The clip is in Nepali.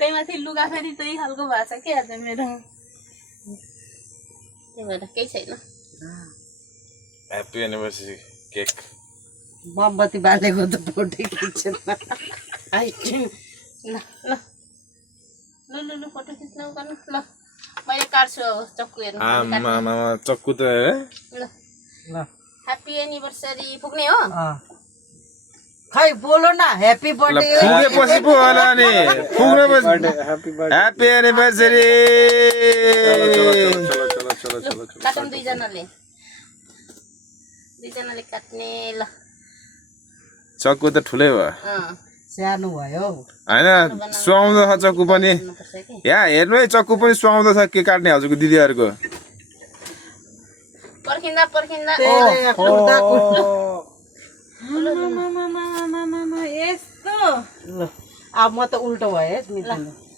त्यही माथि लुगा फेरि त्यही खालको भएको छ के आज मेरो त्यही भएर केही छैन ह्याप्पी एनिभर्सरी केक मोमबत्ती बालेको त फोटो खिच्छ ल ल ल ल ल फोटो खिच्न गर्नु ल मैले काट्छु अब चक्कु हेर्नु आमा चक्कु त ल ल ह्याप्पी एनिभर्सरी पुग्ने हो खै बोलो न ह्यापी बर्थडे पुगेपछि पो होला नि पुग्नेपछि ह्याप्पी एनिभर्सरी काटौँ दुईजनाले काट्ने ल चक्कु त ठुलै भयो सानो भयो होइन सुहाउँदो छ चक्कु पनि यहाँ हेर्नु है चक्कु पनि सुहाउँदो छ के काट्ने हजुरको दिदीहरूको पर्खिँदा यस्तो अब म त उल्टो भयो है